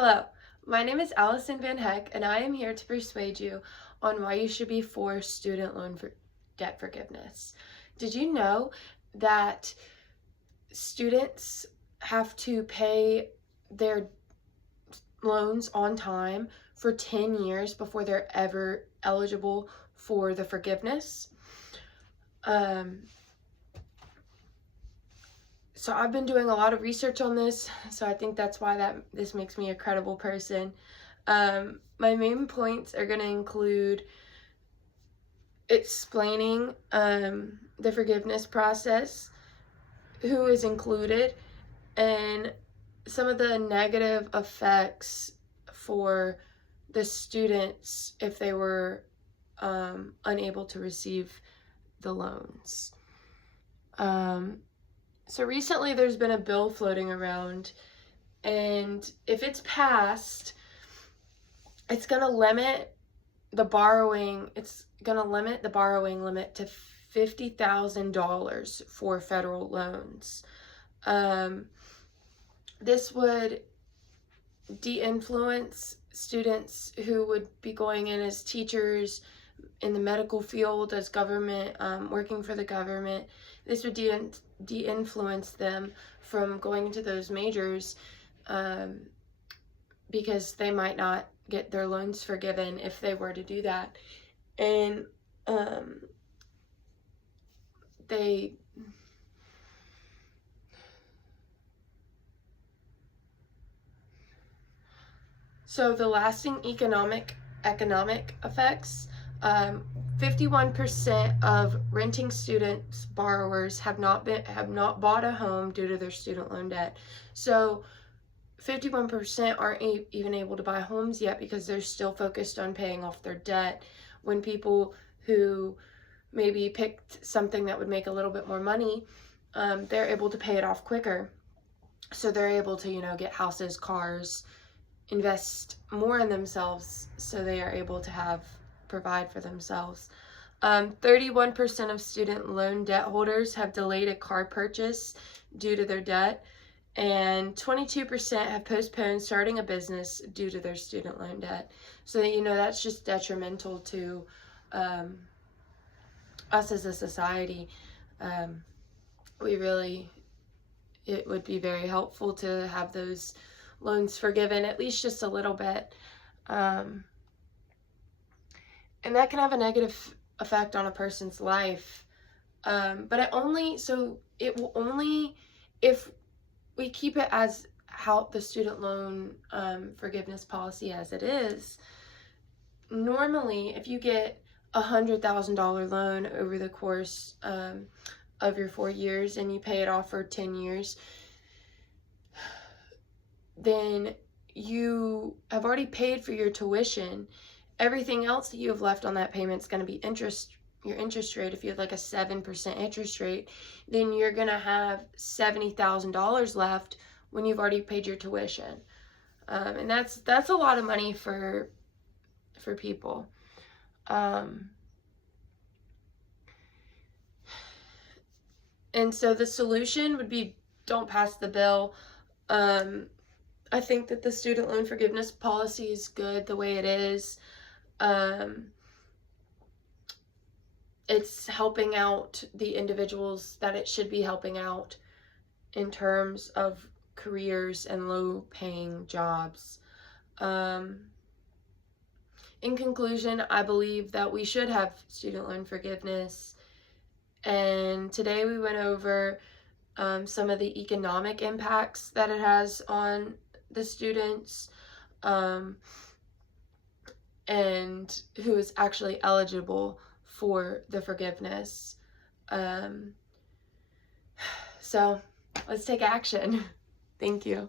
Hello, my name is Allison Van Heck, and I am here to persuade you on why you should be for student loan debt forgiveness. Did you know that students have to pay their loans on time for 10 years before they're ever eligible for the forgiveness? So I've been doing a lot of research on this, so I think that's why this makes me a credible person. My main points are going to include explaining the forgiveness process, who is included, and some of the negative effects for the students if they were unable to receive the loans. So recently there's been a bill floating around, and if it's passed, it's going to limit the borrowing limit to $50,000 for federal loans. This would de-influence students who would be going in as teachers in the medical field, as government, working for the government. This would de-influence them from going into those majors because they might not get their loans forgiven if they were to do that. And so the lasting economic effects, 51% of renting students borrowers have not bought a home due to their student loan debt. So 51% aren't even able to buy homes yet because they're still focused on paying off their debt, when people who maybe picked something that would make a little bit more money, they're able to pay it off quicker. So they're able to, get houses, cars, invest more in themselves, so they are able to provide for themselves. 31% of student loan debt holders have delayed a car purchase due to their debt, and 22% have postponed starting a business due to their student loan debt. So that's just detrimental to us as a society. It would be very helpful to have those loans forgiven, at least just a little bit. And that can have a negative effect on a person's life. But it will only if we keep it as how the student loan forgiveness policy as it is. Normally, if you get a $100,000 loan over the course of your 4 years and you pay it off for 10 years, then you have already paid for your tuition. Everything else that you have left on that payment is going to be your interest rate. If you have like a 7% interest rate, then you're going to have $70,000 left when you've already paid your tuition. And that's a lot of money for people. And so the solution would be, don't pass the bill. I think that the student loan forgiveness policy is good the way it is. It's helping out the individuals that it should be helping out in terms of careers and low-paying jobs. In conclusion, I believe that we should have student loan forgiveness. And today we went over some of the economic impacts that it has on the students, and who is actually eligible for the forgiveness. So let's take action. Thank you.